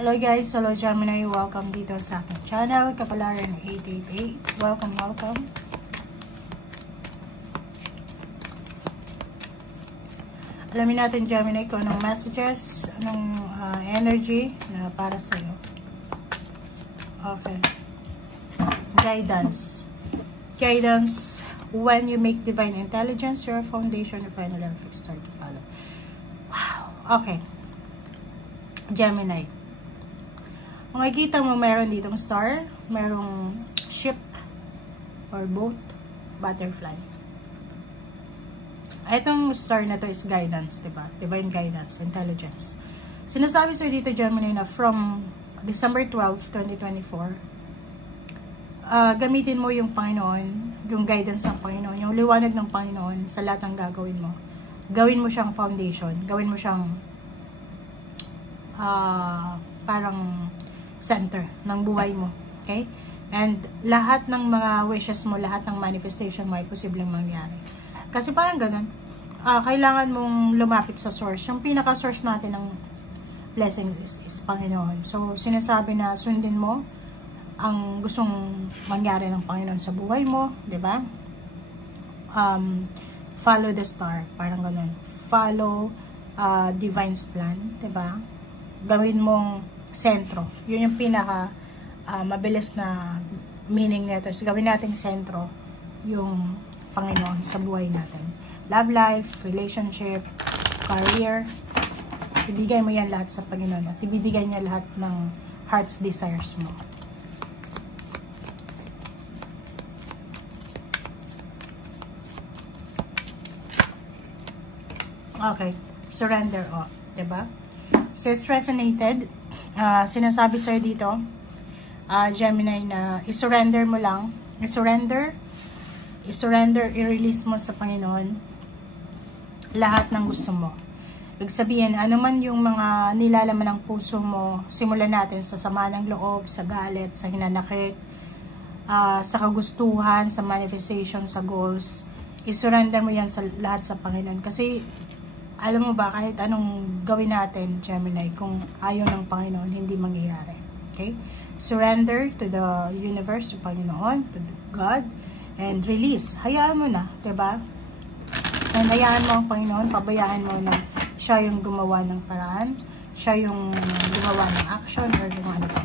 Hello guys, hello Gemini, welcome dito sa aking channel, Kapalaran 888. Welcome. Alamin natin Gemini kung anong messages, anong energy na para sa iyo. Okay. Guidance. When you make divine intelligence your foundation, your final and fixed start to follow. Wow. Okay. Gemini. Makikita mo meron ditong star, merong ship or boat, butterfly. Itong star na to is guidance, diba? Divine guidance, intelligence. Sinasabi sa'yo dito, Gemini, na from December 12, 2024, gamitin mo yung Panginoon, yung guidance ng Panginoon, yung liwanag ng Panginoon sa lahat ng gagawin mo. Gawin mo siyang foundation, gawin mo siyang parang center ng buhay mo. Okay? And lahat ng mga wishes mo, lahat ng manifestation mo ay posibleng mangyari. Kasi parang ganun. Kailangan mong lumapit sa source. Yung pinaka-source natin ng blessings is Panginoon. So, sinasabi na sundin mo ang gustong mangyari ng Panginoon sa buhay mo. Diba? Follow the star. Parang ganun. Follow divine's plan. Diba? Gawin mong sentro. Yun yung pinaka mabilis na meaning nito. So, gawin nating sentro yung Panginoon sa buhay natin. Love life, relationship, career. Ibigay mo yan lahat sa Panginoon at ibibigay niya lahat ng heart's desires mo. Okay. Surrender. Diba? So, it's resonated. Sinasabi sa'yo dito, Gemini, na i-surrender mo lang. I-surrender, i-release mo sa Panginoon lahat ng gusto mo. Ibig sabihin, ano man yung mga nilalaman ng puso mo, simulan natin sa sama ng loob, sa galit, sa hinanakit, sa kagustuhan, sa manifestation, sa goals. I-surrender mo yan sa lahat sa Panginoon. Kasi, alam mo ba, kahit anong gawin natin, Gemini, kung ayaw ng Panginoon, hindi mangyayari. Okay? Surrender to the universe, to Panginoon, to God, and release. Hayaan mo na, diba? And hayaan mo ang Panginoon, pabayaan mo na siya yung gumawa ng paraan, siya yung gumawa ng action, or kung ano pa.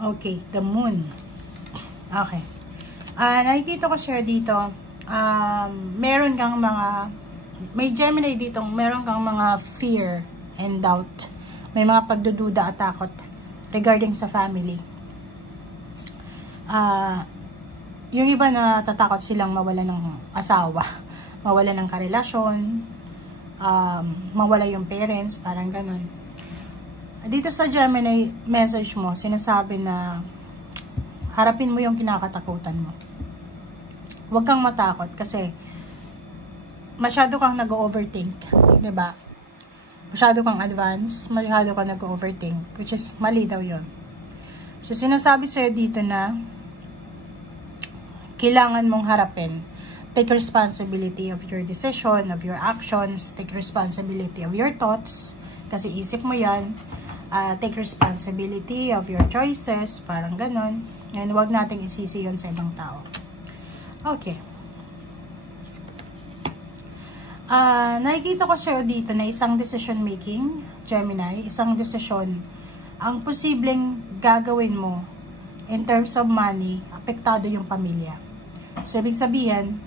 Okay, the moon. Okay. Nakikita ko siya dito, meron kang may Gemini dito, meron kang mga fear and doubt. May mga pagdududa at takot regarding sa family. Yung iba na tatakot silang mawala ng asawa, mawala ng karelasyon, mawala yung parents, parang ganun. Dito sa Gemini message mo, sinasabi na harapin mo yung kinakatakutan mo. Huwag kang matakot kasi masyado kang nag-overthink, 'di ba? Masyado kang advance, masyado kang nag-overthink, which is mali daw 'yon. So sinasabi sa'yo dito na kailangan mong harapin. Take responsibility of your decision, of your actions, take responsibility of your thoughts, kasi isip mo 'yan. Take responsibility of your choices, parang ganon. And huwag nating isisi yun sa ibang tao. Okay. Nakikita ko sa'yo dito na isang decision making, Gemini, isang decision, ang posibleng gagawin mo in terms of money, apektado yung pamilya. So, ibig sabihin,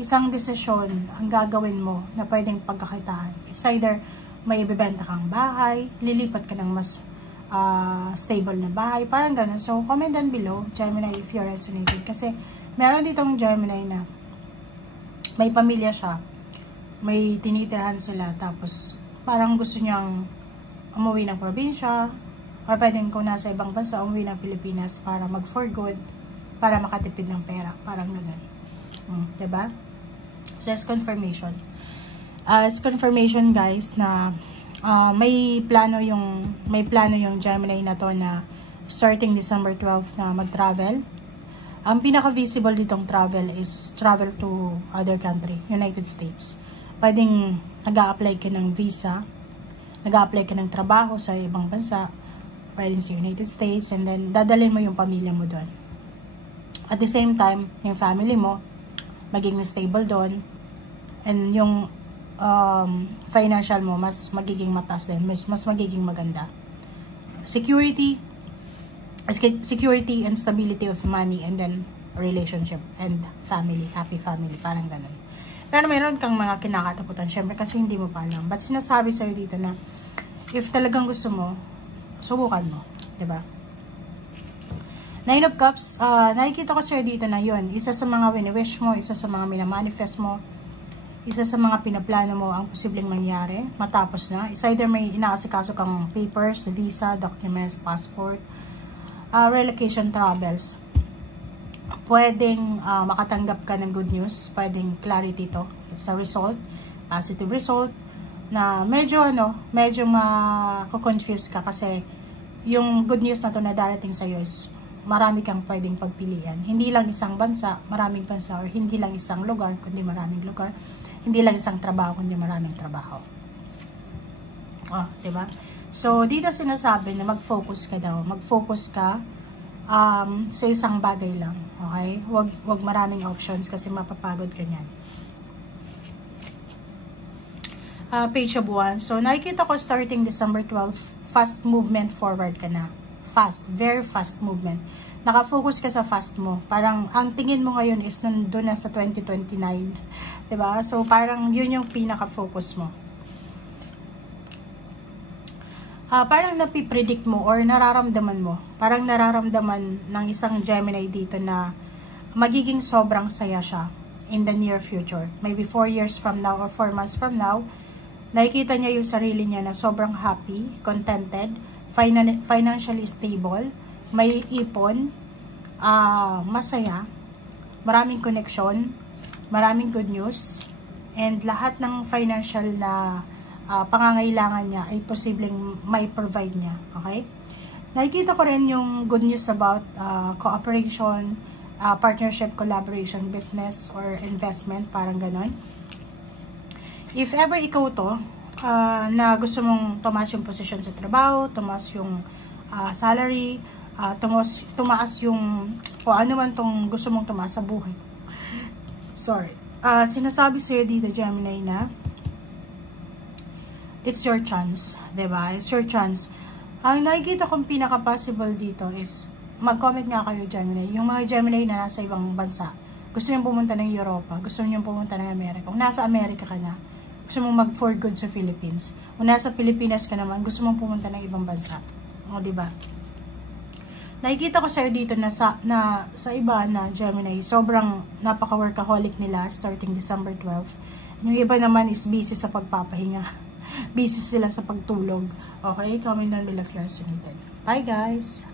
isang decision ang gagawin mo na pwedeng pagkakitaan. It's either may ibibenta kang bahay, lilipat ka ng mas stable na bahay, parang ganun. So, comment down below, Gemini, if you're resonated. Kasi, meron ditong Gemini na may pamilya siya, may tinitirahan sila, tapos parang gusto niyang umuwi ng probinsya, or pwedeng kung nasa ibang bansa, umuwi ng Pilipinas para mag for good, para makatipid ng pera, parang ganun. Diba? So, it's confirmation. It's confirmation, guys, na may plano yung Gemini na to na starting December 12 na mag-travel. Ang pinaka-visible ditong travel is travel to other country, United States. Pwedeng nag-a-apply ka ng visa, nag-a-apply ka ng trabaho sa ibang bansa, pwedeng sa United States, and then dadalhin mo yung pamilya mo doon. At the same time, yung family mo, magiging stable doon, and yung financial mo, mas magiging mataas din, mas magiging maganda. Security and stability of money, and then relationship and family, happy family, parang ganun. Pero meron kang mga kinakatakutan, syempre, kasi hindi mo pa alam. But sinasabi sa'yo dito na, if talagang gusto mo, subukan mo, diba? Nine of Cups, nakikita ko sa'yo dito na yun, isa sa mga wini-wish mo, isa sa mga minamanifest mo, isa sa mga pinaplano mo ang posibleng mangyari, matapos na. It's either may inaasikaso kang papers, visa, documents, passport, relocation travels. Pwedeng makatanggap ka ng good news, pwedeng clarity to. It's a result, positive result, na medyo mako-confuse ka kasi yung good news na to na darating sa'yo is marami kang pwedeng pagpilian. Hindi lang isang bansa, maraming bansa, or hindi lang isang lugar, kundi maraming lugar. Hindi lang isang trabaho, kundi maraming trabaho. Diba? So, dito sinasabi na mag-focus ka daw. Mag-focus ka sa isang bagay lang. Okay? Wag maraming options kasi mapapagod ka niyan. Page of Wands. So, nakikita ko starting December 12, fast movement forward ka na. Fast. Very fast movement. Nakafocus ka sa fast mo. Parang, ang tingin mo ngayon is nandun na sa 2029. Diba? So, parang yun yung pinaka-focus mo. Parang napipredict mo or nararamdaman mo. Parang nararamdaman ng isang Gemini dito na magiging sobrang saya siya in the near future. Maybe 4 years from now or 4 months from now, nakikita niya yung sarili niya na sobrang happy, contented, financially stable, may ipon, masaya, maraming connection, maraming good news, and lahat ng financial na pangangailangan niya ay posibleng may provide niya. Okay? Nakikita ko rin yung good news about cooperation, partnership, collaboration, business, or investment, parang ganon. If ever ikaw to, na gusto mong tumaas yung position sa trabaho, tumaas yung salary, tumaas yung o ano man tong gusto mong tumaas sa buhay. Sorry. Sinasabi sa'yo dito, Gemini, na it's your chance. Diba? It's your chance. Ang nakikita kong pinaka-possible dito is, mag-comment nga kayo, Gemini. Yung mga Gemini na nasa ibang bansa, gusto nyo pumunta ng Europa, gusto nyo pumunta ng Amerika. Kung nasa Amerika ka na, gusto mong mag-for good sa Philippines. Kung nasa Pilipinas ka naman, gusto mong pumunta ng ibang bansa. O, diba? Nakikita ko sa'yo dito na sa iba na Gemini, sobrang napaka-workaholic nila starting December 12. Yung iba naman is busy sa pagpapahinga. Busy sila sa pagtulog. Okay? Comment down below if you're resonated. Bye, guys!